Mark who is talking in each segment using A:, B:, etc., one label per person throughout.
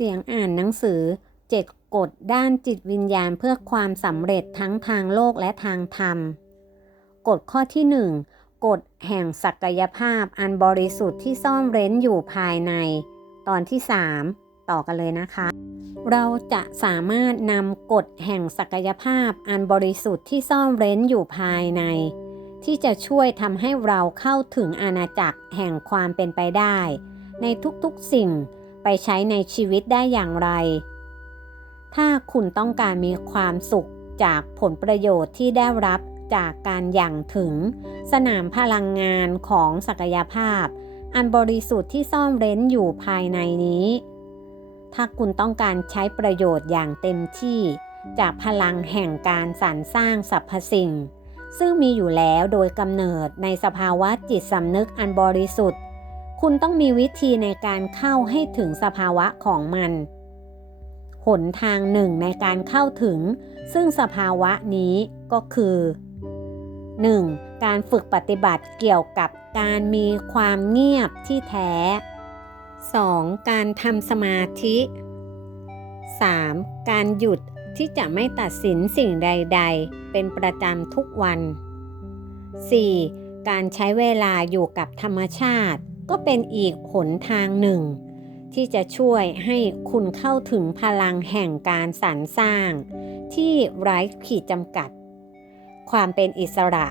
A: เสียงอ่านหนังสือ7กฎด้านจิตวิญญาณเพื่อความสำเร็จทั้งทางโลกและทางธรรม กฎข้อที่1กฎแห่งศักยภาพอันบริสุทธิ์ที่ซ่อนเร้นอยู่ภายใน ตอนที่3ต่อกันเลยนะคะ เราจะสามารถนำกฎแห่งศักยภาพอันบริสุทธิ์ที่ซ่อนเร้นอยู่ภายใน ที่จะช่วยทำให้เราเข้าถึงอาณาจักรแห่งความเป็นไปได้ ในทุกๆสิ่ง ไปใช้ในชีวิตได้อย่างไร ถ้าคุณต้องการมีความสุขจากผลประโยชน์ที่ได้รับจากการอย่างถึง สนามพลังงานของศักยภาพ อันบริสุทธิ์ที่ซ่อนเร้นอยู่ภายในนี้ ถ้าคุณต้องการใช้ประโยชน์อย่างเต็มที่ จากพลังแห่งการสรรสร้างสรรพสิ่ง ซึ่งมีอยู่แล้วโดยกำเนิดในสภาวะจิตสำนึกอันบริสุทธิ์ คุณต้องมีวิธีในการเข้าให้ถึงสภาวะของมันหนทางหนึ่งในการเข้าถึง ซึ่งสภาวะนี้ก็คือ 1. การฝึกปฏิบัติเกี่ยวกับการมีความเงียบที่แท้ 2. การทำสมาธิ 3. การหยุดที่จะไม่ตัดสินสิ่งใด ๆ เป็นประจำทุกวัน 4. การใช้เวลาอยู่กับธรรมชาติ ก็เป็นอีกหนทางหนึ่ง ที่จะช่วยให้คุณเข้าถึงพลังแห่งการสรรสร้าง ที่ไร้ขีดจำกัด ความเป็นอิสระ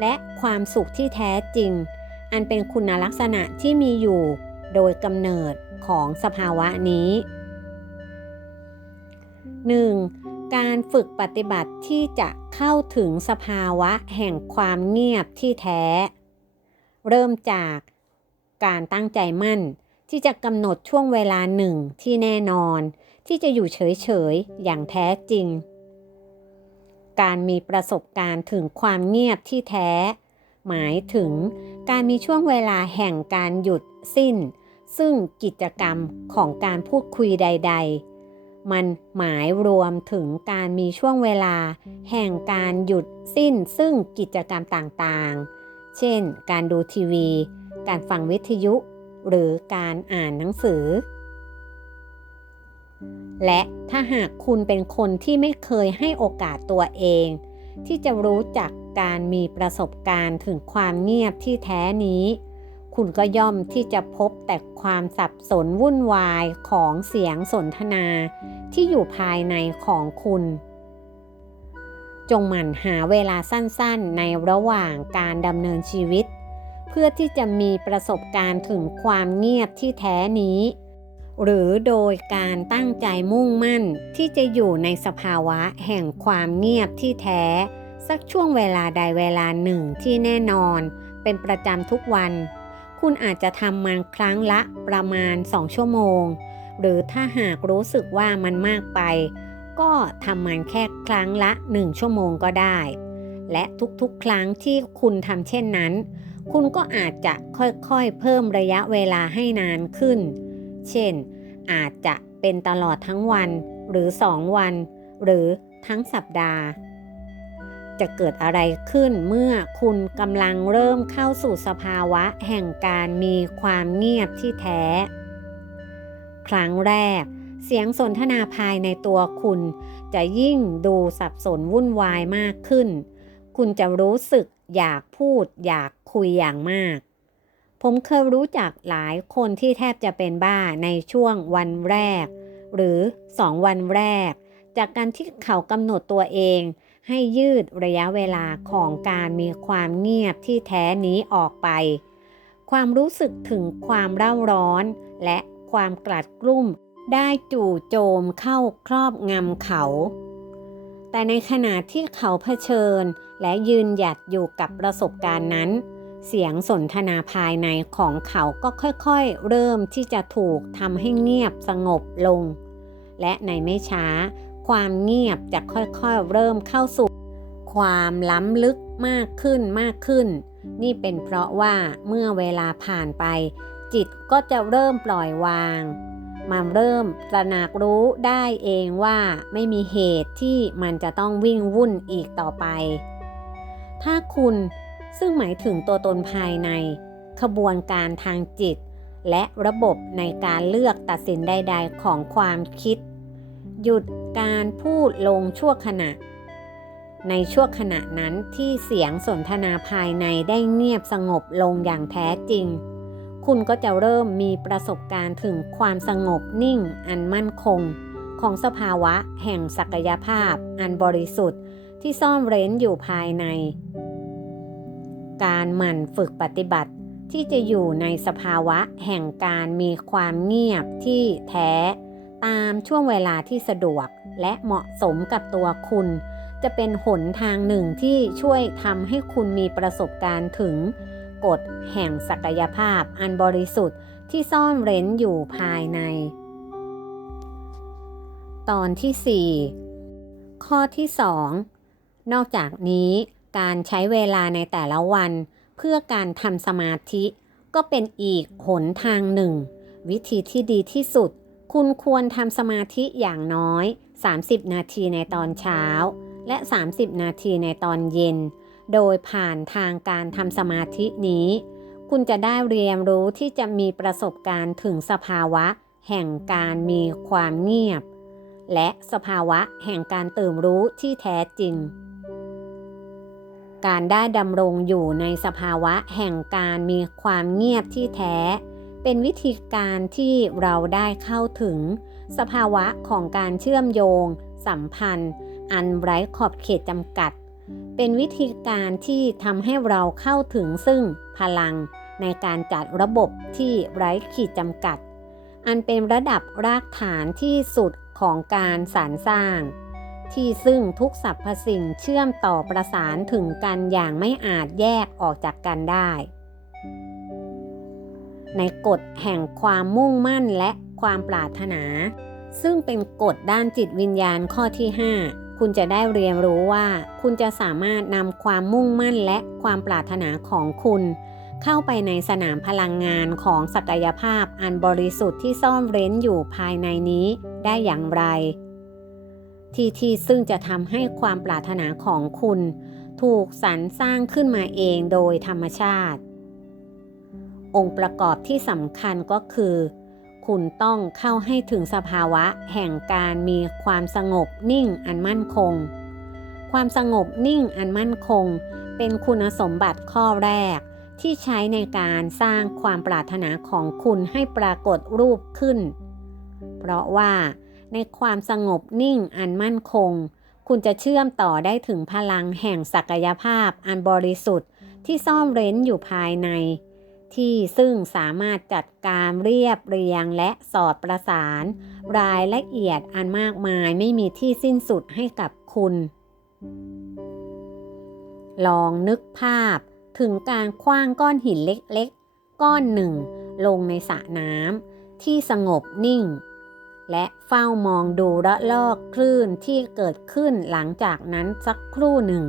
A: และความสุขที่แท้จริง อันเป็นคุณลักษณะที่มีอยู่โดยกำเนิดของสภาวะนี้ 1. การฝึกปฏิบัติที่จะเข้าถึงสภาวะแห่งความเงียบที่แท้ เริ่มจาก การตั้งใจมั่น ที่จะกำหนดช่วงเวลาหนึ่งที่แน่นอน ที่จะอยู่เฉยๆ อย่างแท้จริง การมีประสบการณ์ถึงความเงียบที่แท้ หมายถึงการมีช่วงเวลาแห่งการหยุดสิ้น ซึ่งกิจกรรมของการพูดคุยใด ๆ มันหมายรวมถึงการมีช่วงเวลา แห่งการหยุดสิ้นซึ่งกิจกรรมต่างๆ เช่น การดูทีวี การฟังวิทยุ หรือการอ่านหนังสือ และถ้าหากคุณเป็นคนที่ไม่เคยให้โอกาสตัวเอง ที่จะรู้จักการมีประสบการณ์ถึงความเงียบที่แท้นี้ คุณก็ย่อมที่จะพบแต่ความสับสนวุ่นวายของเสียงสนทนาที่อยู่ภายในของคุณจงหมั่นหาเวลาสั้นๆ ในระหว่างการดำเนินชีวิต พื่อที่จะมีประสบการณ์ถึงความเงียบที่แท้นี้ หรือโดยการตั้งใจมุ่งมั่นที่จะอยู่ในสภาวะแห่งความเงียบที่แท้ สักช่วงเวลาใดเวลาหนึ่งที่แน่นอน เป็นประจำทุกวัน คุณอาจจะทำมันครั้งละประมาณ 2 ชั่วโมง หรือถ้าหากรู้สึกว่ามันมากไป ก็ทำมันแค่ครั้งละ 1 ชั่วโมงก็ได้ และทุกๆ ครั้งที่คุณทำเช่นนั้น คุณก็อาจจะค่อยๆ เพิ่มระยะเวลาให้นานขึ้น เช่น อาจจะเป็นตลอดทั้งวันหรือ 2 วัน หรือทั้งสัปดาห์ จะเกิดอะไรขึ้นเมื่อคุณกำลังเริ่มเข้าสู่สภาวะแห่งการมีความเงียบที่แท้ ครั้งแรก เสียงสนทนาภายในตัวคุณ จะยิ่งดูสับสนวุ่นวายมากขึ้น คุณจะรู้สึก อยากพูดอยากคุยอย่างมาก ผมเคยรู้จักหลายคนที่แทบจะเป็นบ้าในช่วงวันแรก หรือสองวันแรก จากการที่เขากำหนดตัวเอง ให้ยืดระยะเวลาของการมีความเงียบที่แท้นี้ออกไป ความรู้สึกถึงความเร่าร้อน และความกลัดกลุ้มได้จู่โจมเข้าครอบงำเขา แต่ในขณะที่เขาเผชิญและยืนหยัดอยู่กับประสบการณ์นั้น เสียงสนทนาภายในของเขาก็ค่อยๆ เริ่มที่จะถูกทำให้เงียบสงบลง และในไม่ช้า ความเงียบจะค่อยๆ เริ่มเข้าสู่ ความล้ำลึกมากขึ้นมากขึ้น นี่เป็นเพราะว่าเมื่อเวลาผ่านไป จิตก็จะเริ่มปล่อยวาง มาเริ่มตระหนักรู้ได้เองว่าไม่มีเหตุที่มันจะต้องวิ่งวุ่นอีกต่อไป ถ้าคุณซึ่งหมายถึงตัวตนภายใน ขบวนการทางจิต และระบบในการเลือกตัดสินใด ๆ ของความคิด หยุดการพูดลงชั่วขณะ ในชั่วขณะนั้นที่เสียงสนทนาภายในได้เงียบสงบลงอย่างแท้จริง คุณก็จะเริ่มมีประสบการณ์ถึงความสงบนิ่งอันมั่นคง ของสภาวะแห่งศักยภาพ อันบริสุทธิ์ที่ซ่อนเร้นอยู่ภายใน การหมั่นฝึกปฏิบัติที่จะอยู่ในสภาวะแห่งการมีความเงียบที่แท้ ตามช่วงเวลาที่สะดวกและเหมาะสมกับตัวคุณ จะเป็นหนทางหนึ่งที่ช่วยทำให้คุณมีประสบการณ์ถึง กฎแห่งศักยภาพอันบริสุทธิ์ที่ซ่อนเร้นอยู่ภายใน ตอนที่ 4 ข้อที่ 2 นอกจากนี้การใช้เวลาในแต่ละวัน เพื่อการทำสมาธิก็เป็นอีกหนทางหนึ่ง วิธีที่ดีที่สุด คุณควรทำสมาธิอย่างน้อย 30 นาทีในตอนเช้า และ 30 นาทีในตอนเย็น โดยผ่านทางการทำสมาธินี้ คุณจะได้เรียนรู้ที่จะมีประสบการณ์ถึงสภาวะ แห่งการมีความเงียบ และสภาวะแห่งการตื่นรู้ที่แท้จริง การได้ดำรงอยู่ในสภาวะแห่งการมีความเงียบที่แท้ เป็นวิธีการที่เราได้เข้าถึง สภาวะของการเชื่อมโยง สัมพันธ์ อันไร้ขอบเขตจำกัด เป็นวิธีการที่ทำให้เราเข้าถึงซึ่งพลังในการจัดระบบที่ไร้ขีดจำกัด อันเป็นระดับรากฐานที่สุดของการสารสร้าง ที่ซึ่งทุกสรรพสิ่งเชื่อมต่อประสานถึงกันอย่างไม่อาจแยกออกจากกันได้ ในกฎแห่งความมุ่งมั่นและความปรารถนา ซึ่งเป็นกฎด้านจิตวิญญาณข้อที่ 5 คุณจะได้เรียนรู้ว่า คุณจะสามารถนำความมุ่งมั่นและความปรารถนาของคุณ เข้าไปในสนามพลังงานของศักยภาพอันบริสุทธิ์ที่ซ่อนเร้นอยู่ภายในนี้ได้อย่างไร ที่ที่ซึ่งจะทำให้ความปรารถนาของคุณ ถูกสรรสร้างขึ้นมาเองโดยธรรมชาติ องค์ประกอบที่สำคัญก็คือ คุณต้องเข้าให้ถึงสภาวะแห่งการมีความสงบนิ่งอันมั่นคง ความสงบนิ่งอันมั่นคง เป็นคุณสมบัติข้อแรก ที่ใช้ในการสร้างความปรารถนาของคุณให้ปรากฏรูปขึ้น เพราะว่าในความสงบนิ่งอันมั่นคง คุณจะเชื่อมต่อได้ถึงพลังแห่งศักยภาพอันบริสุทธิ์ที่ซ่อนเร้นอยู่ภายใน ที่ซึ่งสามารถจัดการเรียบเรียงและสอดประสาน รายละเอียดอันมากมายไม่มีที่สิ้นสุดให้กับคุณ ลองนึกภาพถึงการคว้างก้อนหินเล็กๆ ก้อนหนึ่ง ลงในสระน้ำที่สงบนิ่ง และเฝ้ามองดูระลอกคลื่นที่เกิดขึ้นหลังจากนั้นสักครู่หนึ่ง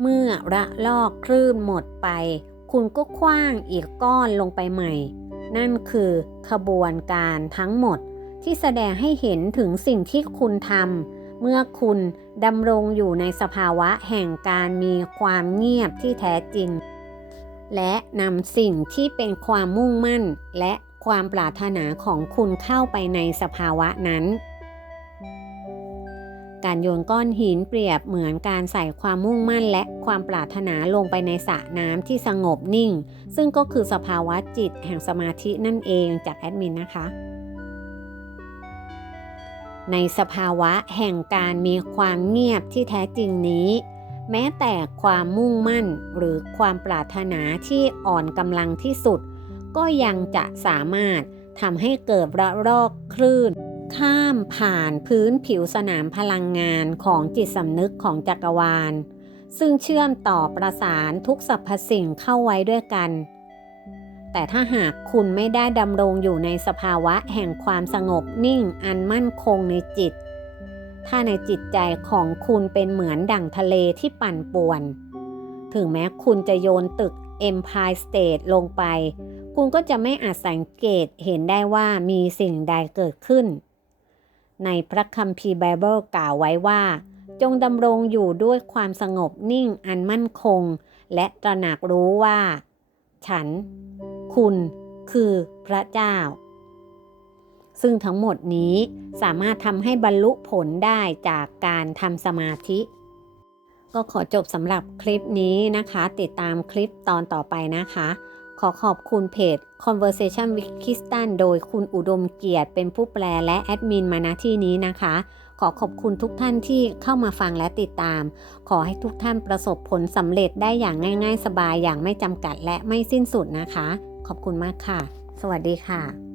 A: เมื่อระลอกคลื่นหมดไป คุณก็คว้างอีกก้อนลงไปใหม่ นั่นคือขบวนการทั้งหมดที่แสดงให้เห็นถึงสิ่งที่คุณทำเมื่อคุณดำรงอยู่ในสภาวะแห่งการมีความเงียบที่แท้จริง และนำสิ่งที่เป็นความมุ่งมั่นและความปรารถนาของคุณเข้าไปในสภาวะนั้น การโยนก้อนหินเปรียบเหมือนการใส่ความมุ่งมั่นและความปรารถนาลงไปในสระน้ำที่สงบนิ่ง ซึ่งก็คือสภาวะจิตแห่งสมาธินั่นเองจากแอดมินนะคะในสภาวะแห่งการมีความเงียบที่แท้จริงนี้ แม้แต่ความมุ่งมั่นหรือความปรารถนาที่อ่อนกำลังที่สุด ก็ยังจะสามารถทำให้เกิดระลอกคลื่นามผ่านพื้นผิวสนามพลังงานของจิตสำนึกของจักรวาล ซึ่งเชื่อมต่อประสานทุกสรรพสิ่งเข้าไว้ด้วยกัน แต่ถ้าหากคุณไม่ได้ดำรงอยู่ในสภาวะแห่งความสงบนิ่งอันมั่นคงในจิต ถ้าในจิตใจของคุณเป็นเหมือนดั่งทะเลที่ปั่นป่วน ถึงแม้คุณจะโยนตึก Empire State ลงไปคุณก็จะไม่อาจสังเกตเห็นได้ว่ามีสิ่งใดเกิดขึ้น ในพระคัมภีร์ไบเบิลกล่าวไว้ว่า จงดำรงอยู่ด้วยความสงบนิ่งอันมั่นคง และตระหนักรู้ว่า ฉัน คุณ คือพระเจ้า ซึ่งทั้งหมดนี้สามารถทำให้บรรลุผลได้จากการทำสมาธิ ก็ขอจบสำหรับคลิปนี้นะคะ ติดตามคลิปตอนต่อไปนะคะ ขอขอบคุณเพจ Conversation with Kristan โดยคุณอุดมเกียรติเป็นผู้แปลและแอดมินมาณที่นี้นะคะ ขอขอบคุณทุกท่านที่เข้ามาฟังและติดตาม ขอให้ทุกท่านประสบผลสำเร็จได้อย่างง่าย ๆ สบายอย่างไม่จำกัดและไม่สิ้นสุดนะคะ ขอบคุณมากค่ะ สวัสดีค่ะ